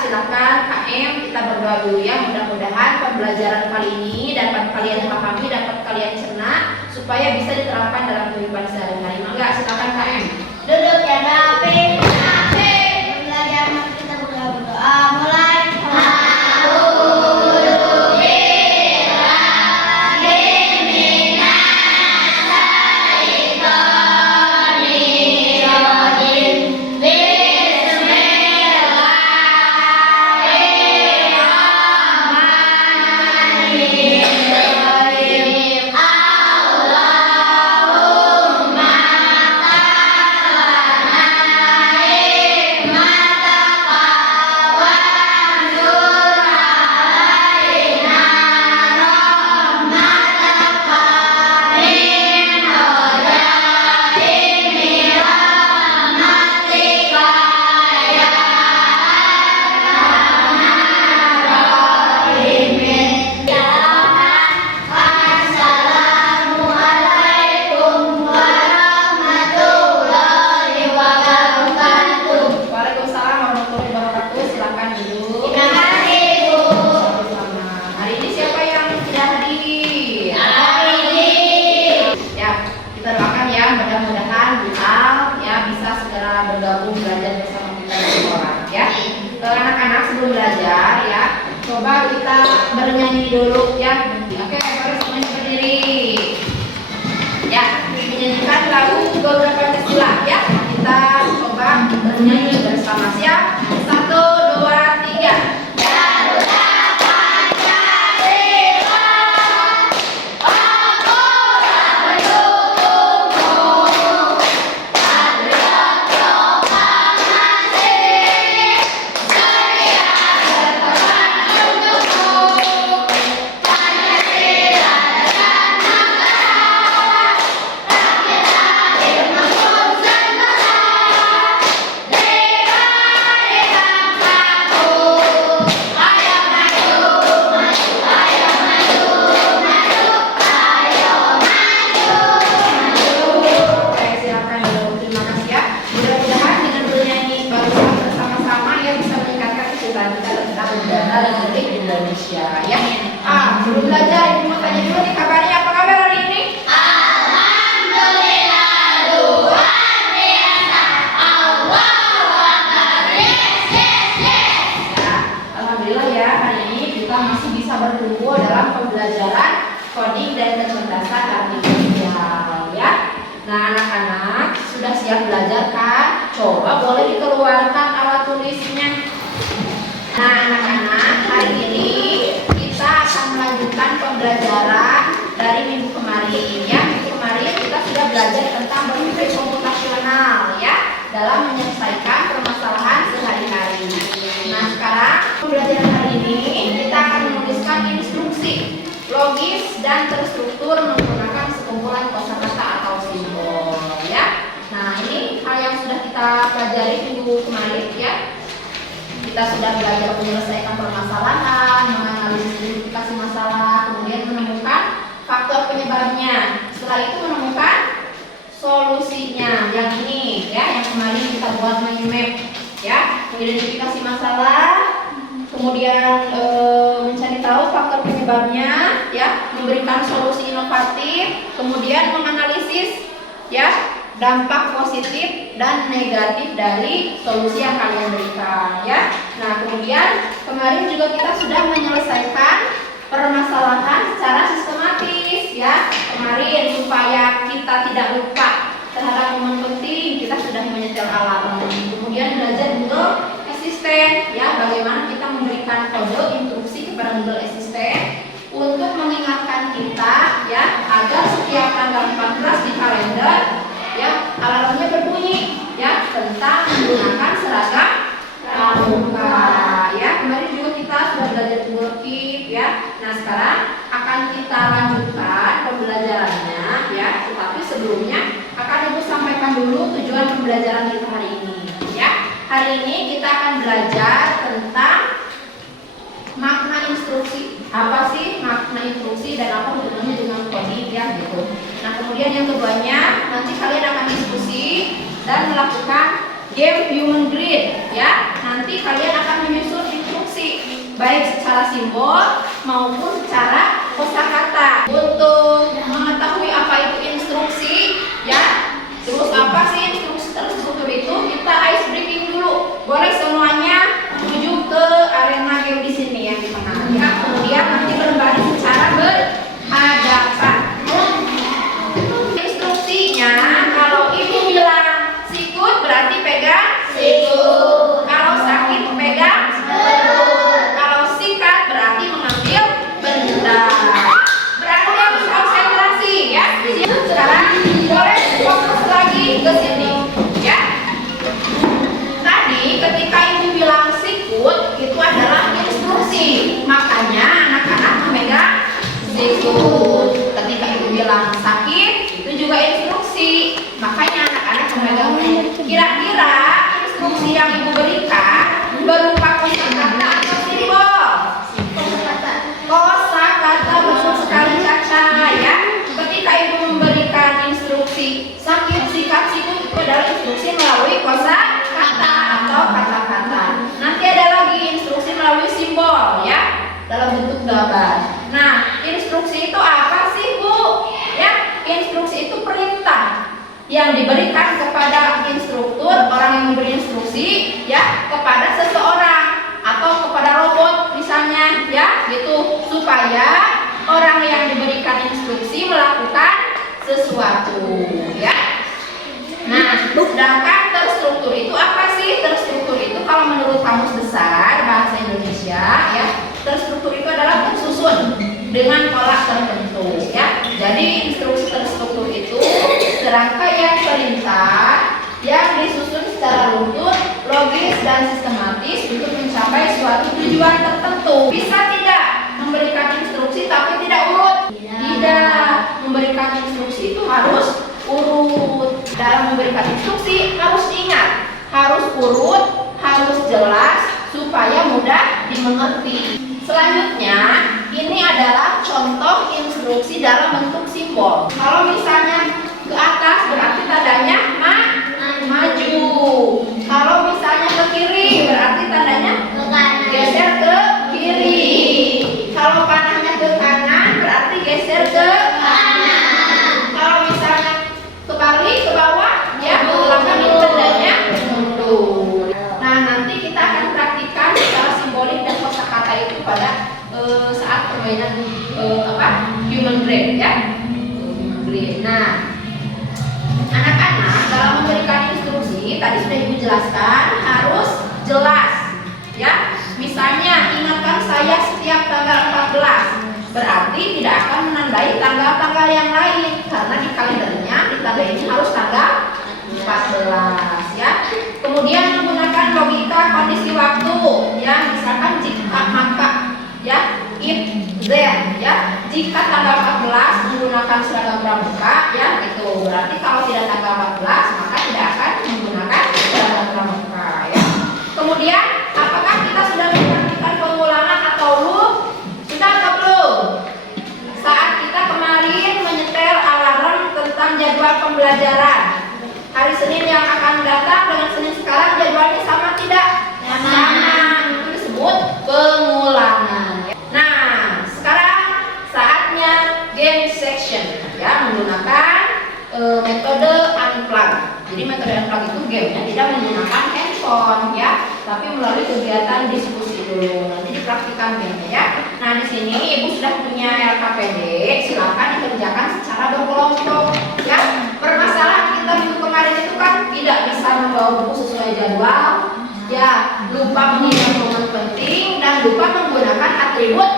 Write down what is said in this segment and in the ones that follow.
Silakan KM kita berdoa dulu ya. Mudah-mudahan pembelajaran kali ini dapat kalian pahami, dapat kalian cerna supaya bisa diterapkan dalam kehidupan sehari-hari. Mangga silakan KM. Duduk ya Nabi. Belajar mari kita berdoa. Mulai. Bergabung belajar bersama kita di sekolah ya. Anak-anak sebelum belajar ya, coba kita bernyanyi dulu ya. Oke, baru semuanya berdiri. Ya, menyanyikan lagu Garuda Pancasila ya. Kita coba bernyanyi bersama. Siap? 1, 2, 3. Indonesia ya. Sebelum belajar ibu mau tanya dulu nih kabarnya, apa kabar hari ini? Alhamdulillah luar biasa. Allahu Akbar. Yes, yes, yes. Ya, alhamdulillah ya, hari ini kita masih bisa bertumbuh dalam pembelajaran coding dan kecerdasan artifisial ya. Nah, anak-anak sudah siap belajar kan? Coba boleh dikeluarkan alat tulisnya. Nah, anak-anak, hari ini kita akan melanjutkan pembelajaran dari minggu kemarin ya. Minggu kemarin kita sudah belajar tentang berpikir komputasional ya, dalam menyelesaikan permasalahan sehari-hari. Nah, sekarang pembelajaran hari ini kita akan menuliskan instruksi logis dan terstruktur menggunakan sekumpulan kosakata atau simbol ya. Nah, ini hal yang sudah kita pelajari minggu kemarin ya. Kita sudah belajar menyelesaikan permasalahan, menganalisis identifikasi masalah, kemudian menemukan faktor penyebabnya. Setelah itu menemukan solusinya. Yang ini ya, yang kemarin kita buat mind map ya, mengidentifikasi masalah, kemudian mencari tahu faktor penyebabnya ya, memberikan solusi inovatif, kemudian menganalisis ya dampak positif dan negatif dari solusi yang kalian berikan ya. Nah, kemudian kemarin juga kita sudah menyelesaikan permasalahan secara sistematis ya. Kemarin supaya kita tidak lupa terhadap momen penting, kita sudah menyetel alarm. Kemudian belajar Google Assistant ya, bagaimana kita memberikan kode instruksi kepada Google Assistant untuk mengingatkan kita ya, agar setiap tanggal 14 di kalender ya, alarmnya berbunyi ya tentang menggunakan seragam pramuka ya. Kemarin juga kita sudah belajar Google Keep ya. Nah, sekarang akan kita lanjutkan pembelajarannya ya. Tetapi sebelumnya akan Ibu sampaikan dulu tujuan pembelajaran kita hari ini ya. Hari ini kita akan belajar tentang makna instruksi. Apa sih makna instruksi dan apa hubungannya dengan coding ya gitu. Nah, kemudian yang keduanya nanti kalian akan diskusi dan melakukan game human grid ya. Nanti kalian akan menyusun baik secara simbol maupun secara kosakata. Untuk mengetahui apa itu instruksi, ya, terus apa sih instruksi terstruktur itu, kita ice breaking dulu. Boleh semuanya menuju ke arena game di sini yang di tengah, ya. Kemudian nanti berbaris secara berhadapan. Instruksinya, kalau ibu bilang sikut berarti pegang sikut. Kalau sakit pegang perut. Kalau sikat berarti mengambil benda. Berarti harus konsentrasi, ya. Sekarang boleh fokus lagi ke sini, ya. Tadi ketika ibu bilang sikut itu adalah instruksi, makanya anak-anak memegang sikut. Ketika ibu bilang sakit itu juga instruksi, makanya anak-anak memegang. Kira-kira instruksi yang ibu berikan berupa kosakata atau simbol? Kosakata, betul sekali Caca, ya. Ketika ibu memberikan instruksi sakit, sikat, sikut itu adalah instruksi melalui kosakata atau kata-kata. Nanti ada lagi instruksi melalui simbol, ya, dalam bentuk gambar. Nah, instruksi itu apa sih, Bu? Ya, instruksi itu perintah yang diberikan kepada instruktur, orang yang memberi instruksi, ya, kepada seseorang atau kepada robot misalnya, ya, gitu, supaya orang yang diberikan instruksi melakukan sesuatu, ya. Nah, sedangkan terstruktur itu apa sih? Terstruktur itu kalau menurut Kamus Besar Bahasa Indonesia, ya, terstruktur itu adalah tersusun dengan pola tertentu, ya. Jadi instruksi terstruktur itu serangkaian perintah yang disusun secara runtut, logis dan sistematis untuk mencapai suatu tujuan tertentu. Bisa tidak memberikan instruksi tapi tidak urut? Tidak. Memberikan instruksi itu harus urut. Dalam memberikan instruksi harus diingat, harus urut, harus jelas supaya mudah dimengerti. Selanjutnya, ini adalah contoh instruksi dalam bentuk simbol. Kalau misalnya ke atas berarti tandanya maju. Kalau misalnya ke kiri berarti tandanya geser ke kiri. Kalau panahnya ke kanan berarti geser ke kanan. Kalau misalnya kebalik ke bawah, ya, ke belakang itu tandanya mundur. Nah, nanti kita akan praktikkan secara simbolik dan kosakata itu pada saat permainan human brain, ya. Human brain. Nah, anak-anak dalam memberikan instruksi tadi sudah ibu jelaskan harus jelas, ya. Misalnya ingatkan saya setiap tanggal 14, berarti tidak akan menandai tanggal-tanggal yang lain karena di kalendernya ditandainya harus tanggal 14, ya. Kemudian menggunakan logika kondisi waktu, ya. Misalkan jika, maka, ya, if, then, ya. Jika tanggal 14 menggunakan seragam pramuka, ya, itu berarti kalau tidak tanggal 14 maka tidak akan menggunakan seragam pramuka, ya. Kemudian apakah kita sudah melakukan pengulangan atau loop? Sudah atau belum? Saat kita kemarin menyetel alarm tentang jadwal pembelajaran, hari Senin yang akan datang dengan Senin sekarang jadwalnya sama tidak? Sama. Itu disebut pengulangan. Nah, sekarang saatnya game section, ya, menggunakan metode unplug. Jadi metode unplug itu gamenya tidak menggunakan handphone, ya, tapi melalui kegiatan diskusi dulu. Nanti dipraktikkan gamenya, ya. Nah, di sini ibu sudah punya LKPD, silakan dikerjakan secara berkelompok, ya. Permasalahan kita minggu kemarin itu kan tidak bisa membawa buku sesuai jadwal, ya, lupa mengingat momen penting dan lupa menggunakan atribut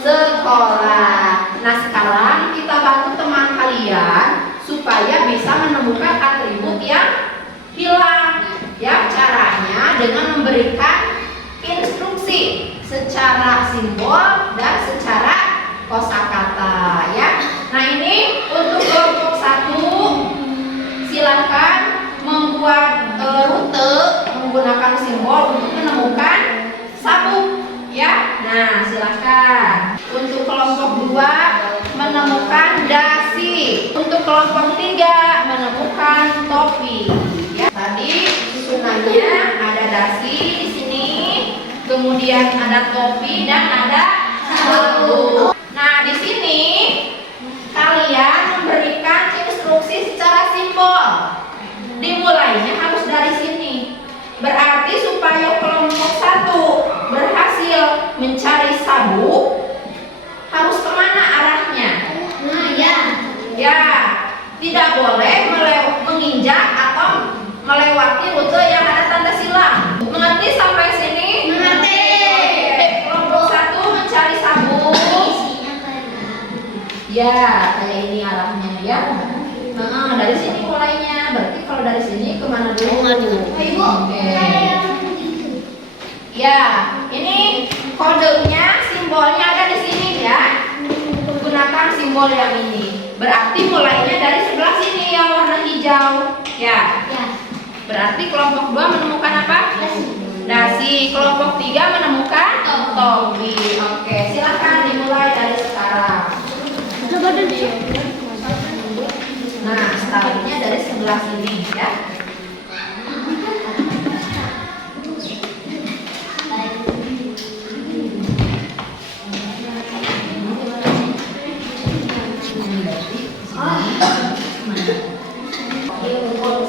sekolah. Nah, sekarang kita bantu teman kalian supaya bisa menemukan atribut yang hilang, ya. Caranya dengan memberikan instruksi secara simbol dan secara kosakata, ya. Nah, ini untuk kelompok 1 silakan membuat rute menggunakan simbol untuk menemukan sabuk, ya. Nah, silakan. Untuk kelompok 2 menemukan dasi. Untuk kelompok 3 menemukan topi, ya. Tadi susunannya ada dasi di sini, kemudian ada topi dan ada sabuk. Nah, di sini kalian memberikan instruksi secara simbol. Dimulainya harus dari sini. Berarti supaya kelompok 1 berhasil mencari sabuk, harus kemana arahnya? Nah, ya. Ya, tidak boleh menginjak atau melewati rute yang ada tanda silang. Mengerti sampai sini? Mengerti. Oke, kelompok 1 mencari sabuk. Ya, kayak ini arahnya ya. Nah, dari sini mulainya. Berarti kalau dari sini kemana dulu? Ibu. Oke. Ya, ini kodenya, simbolnya ada di sini ya. Gunakan simbol yang ini. Berarti mulainya dari sebelah sini yang warna hijau. Ya. Ya. Berarti kelompok 2 menemukan apa? Dasi. Kelompok 3 menemukan topi. Oke, silakan dimulai dari sekarang. Nah, startnya dari sebelah sini ya.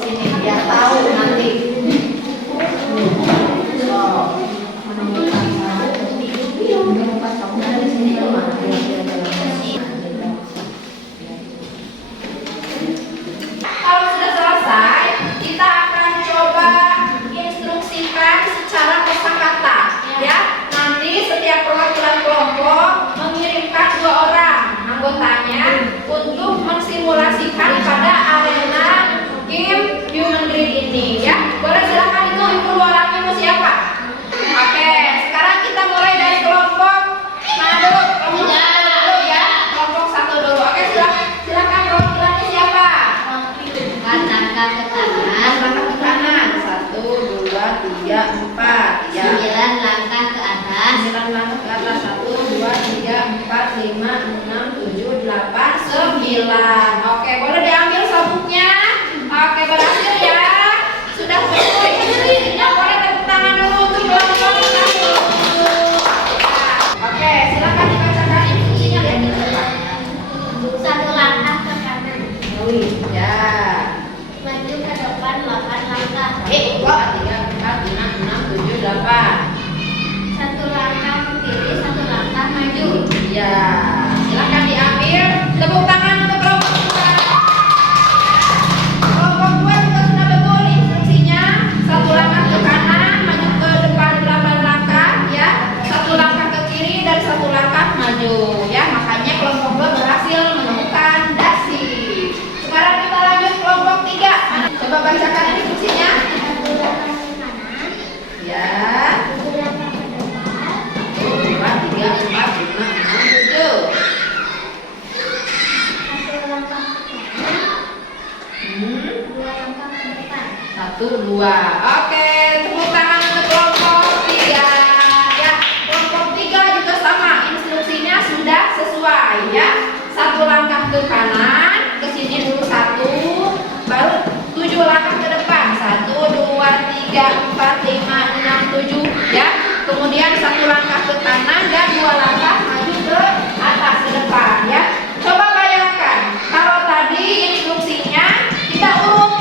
Sini biar tahu nanti. Kalau sudah selesai, kita akan coba instruksikan secara kosakata ya. Nanti setiap perwakilan kelompok mengirimkan 2 orang anggotanya untuk mensimulasikan pada arena game Human Grid ini ya. Boleh silakan itu dua orangnya mau siapa? Oke, sekarang kita mulai dari kelompok mana dulu? Kelompok 1 dulu ya. Kelompok 1 dulu. Oke, silakan perwakilannya siapa? Langkah ke kanan. Langkah ke kanan. 1, 2, 3, 4 ya. 9 langkah ke atas. 9 langkah ke atas. 1, 2, 3, 4, 5, 6, 7, 8, 9. Oke, boleh diambil sabuknya. Oke, berhasil ya. Sudah selesai. Ya, boleh tepuk tangan dulu untuk kelompok 1. Oke, silakan dibacakan instruksinya lihat di depan. 1 langkah ke kanan. Ya. Maju ke depan 8 langkah. 2, 3, 4, 5, 6, 7, 8. 1 langkah ke kiri, 1 langkah maju. Ya, silakan diambil. Tepuk tangan untuk kelompok 2. Kelompok 2 juga sudah betul instruksinya. 1 langkah ke kanan, maju ke depan 8 langkah, ya. 1 langkah ke kiri dan 1 langkah maju, ya. Makanya kelompok 2 berhasil menemukan dasi. Sekarang kita lanjut kelompok 3. Coba bacakan instruksinya. 1 langkah ke kanan. Ya. 1 langkah ke depan. 1, 2, 3, 4, 5, 6, 7. 1 langkah ke kanan. 2 langkah ke depan. 1, 2. Oke, tepuk tangan untuk kelompok 3. Ya, kelompok 3 juga sama, instruksinya sudah sesuai ya. 1 langkah ke kanan, ke sini dulu 1, baru 7 langkah ke depan. 1, 2, 3, 4, 5, 6, 7 ya. Kemudian 1 langkah ke kanan dan 2 langkah maju ke atas ke depan ya. Coba bayangkan kalau tadi instruksinya kita urut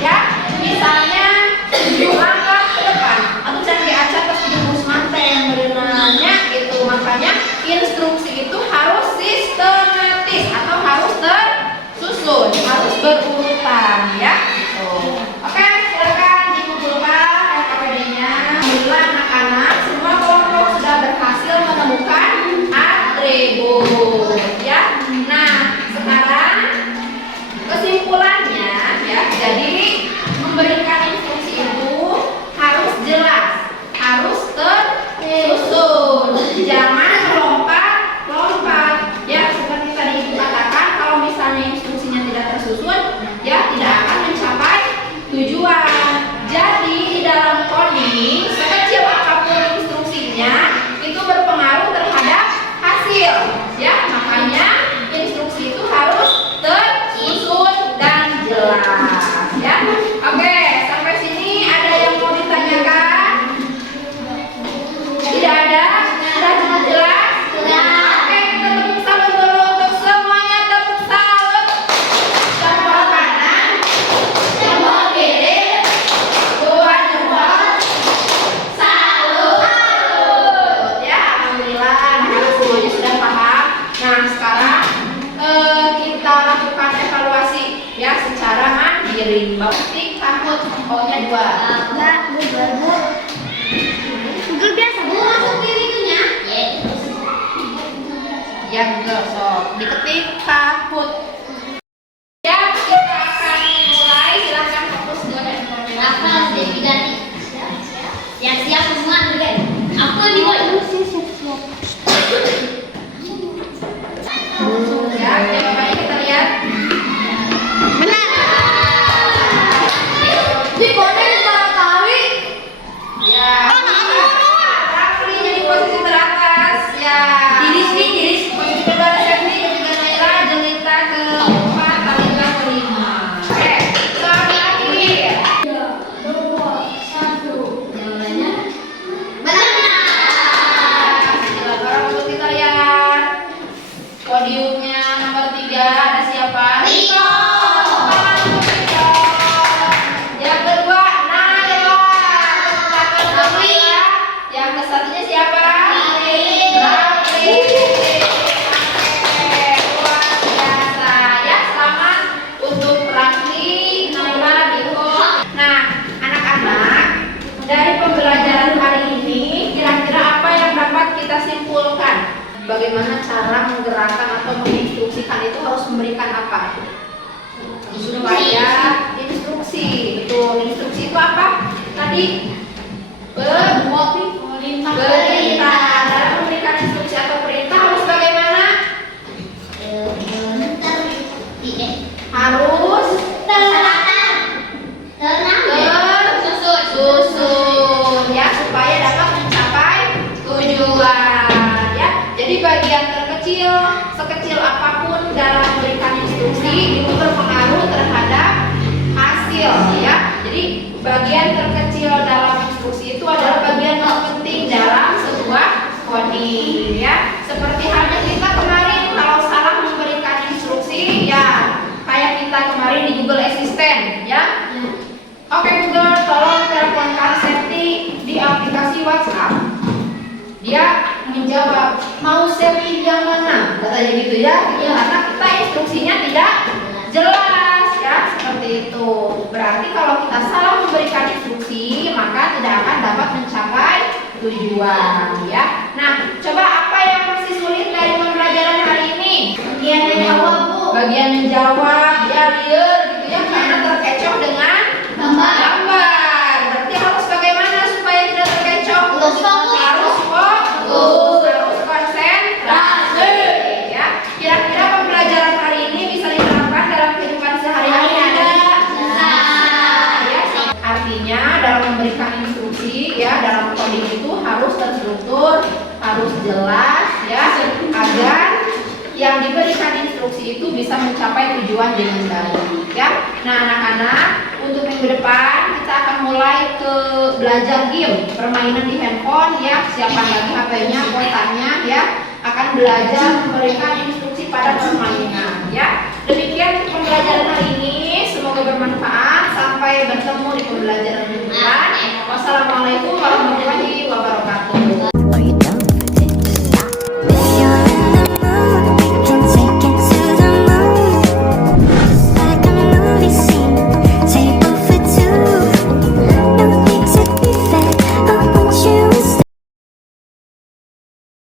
ya, misalnya 7 langkah ke depan atau canggih aja ke jurus mante yang berenangnya itu. Makanya instruksi itu harus sistematis atau harus tersusun, harus berurutan ya. Oke, silakan dikumpulkan LKPD-nya. Alhamdulillah anak-anak semua kelompok sudah berhasil menemukan keliling bawah. Ketik Kahoot, O-nya 2. Enggak, Google biasa. Masuk kiri itunya. Ya Google, sok diketik Kahoot. Ya, kita akan mulai. Silahkan fokus ke handphone. Apa jadi ganti? Yang siap semua deh. Aku dibuat dulu siap. Ya, jawabannya kita lihat. Benar. Di kode kali. Ya. Rafli jadi posisi teratas. Ya. Tiris. Posisi kedua Septi, ketiga Naira, Jelita keempat, Talita kelima. Oke, soal terakhir. 3, 2, 1. Jawabannya Benar. sekarang untuk kita lihat podiumnya nomor 3 ada siapa? Riko. Yang kedua Naila. Rafli. Yang kesatunya siapa? Rafli. Rafli. Oke, luar biasa ya. Selamat untuk Rafli, Naila, Riko. Nah, anak-anak, dari pembelajaran hari ini kira-kira apa yang dapat kita simpulkan? Bagaimana cara menggerakkan atau menginstruksikan itu harus memberikan apa? Supaya instruksi. Betul, instruksi itu apa? Tadi perintah. Dalam memberikan instruksi atau perintah harus bagaimana? Harus tersusun ya, supaya dapat mencapai tujuan ya. Jadi bagian terkecil, sekecil apapun dalam memberikan instruksi itu berpengaruh terhadap hasil ya. Jadi bagian terkecil dalam instruksi itu adalah bagian terpenting dalam sebuah coding ya. Seperti halnya kita kemarin kalau salah memberikan instruksi ya, kayak kita kemarin di Google Assistant ya. Oke Google, tolong teleponkan Septi di aplikasi WhatsApp. Dia menjawab, mau Septi yang mana? Katanya gitu ya. Karena kita instruksinya tidak jelas ya, seperti itu. Berarti kalau kita salah memberikan instruksi, maka tidak akan dapat mencapai tujuan ya. Nah, coba apa yang masih sulit dari pembelajaran hari ini? Bagian menjawab, Bu. Bagian menjawab ya, liar gitu ya, karena terkecoh dengan gambar. Berarti harus bagaimana supaya tidak terkecoh? Harus fokus. Harus fokus, harus konsentrasi ya. Kira-kira pembelajaran hari ini bisa diterapkan dalam kehidupan sehari-hari tidak? Ya, artinya dalam memberikan instruksi ya, dalam coding itu harus terstruktur, harus jelas ya, agar yang diberikan instruksi itu bisa mencapai tujuan dengan baik ya. Nah anak-anak, untuk minggu depan kita akan mulai ke belajar game, permainan di handphone ya. Siapkan lagi HP-nya, kuotanya ya. Akan belajar memberikan instruksi pada permainan ya. Demikian pembelajaran hari ini, semoga bermanfaat. Sampai bertemu di pembelajaran minggu depan. Wassalamualaikum warahmatullahi wabarakatuh.